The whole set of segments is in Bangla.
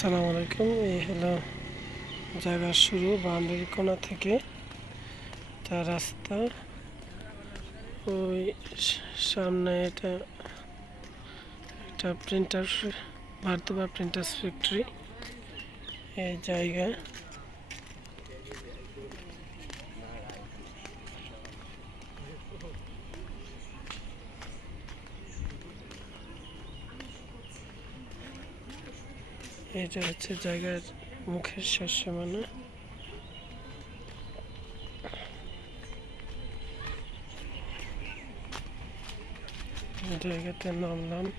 আসসালামু আলাইকুম, এই হলো জায়গা শুরু বাউন্ডারি কোনা থেকে। তার রাস্তা, ওই সামনে এটা একটা প্রিন্টার ভারতবা প্রিন্টার ফ্যাক্টরি এই জায়গা। এটা হচ্ছে জায়গার মুখের শেষ সীমানা জায়গাতে নামলাম এই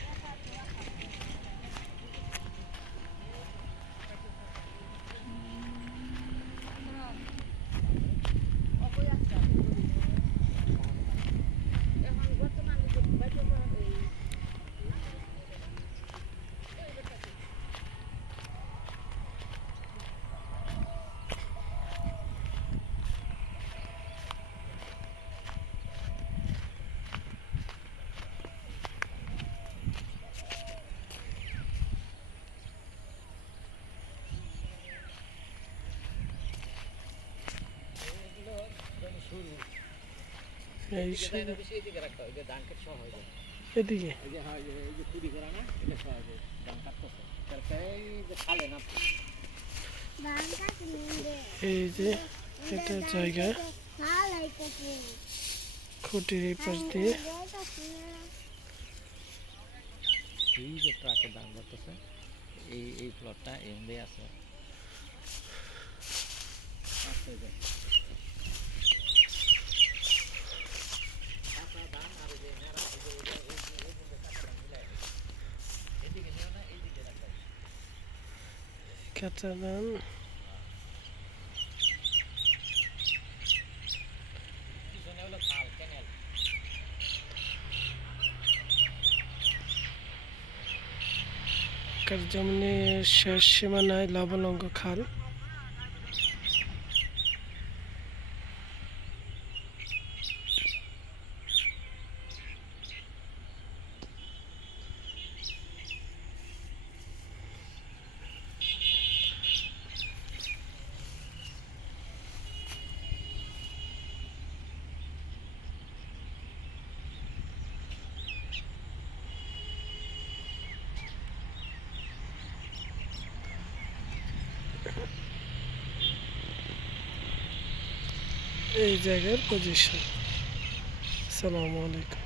সব এদিকে রাখতে হয়, ওই যে ধান কেটে সহ হয়ে যায়। এদিকে এই যে হয়, এই যে কুড়ি করা না, এটা সহ হয়ে যায়, ধান কাটতেছে। তারপরে এই যে খালে না, এই যে এটা জায়গা। খুঁটির এই পাশ দিয়ে। এই যে ট্রাকে ধান ধরতেছে, এই এই প্লটটা এমনি আছে আচ্ছা, এই যে। কাঁচা ধান আর এই যে নেড়া, এই যে- এই যে- এই যে- এই যে কাঁচা ধান মিলায় দিছে। এদিকে নিও না, এইদিকে রাখতে হবে। কাঁচা ধান পিছনে হলো খাল, কার জমিনের শেষ সীমানায় লবণাঙ্গ খাল এই জায়গার পজিশন আসসালামু আলাইকুম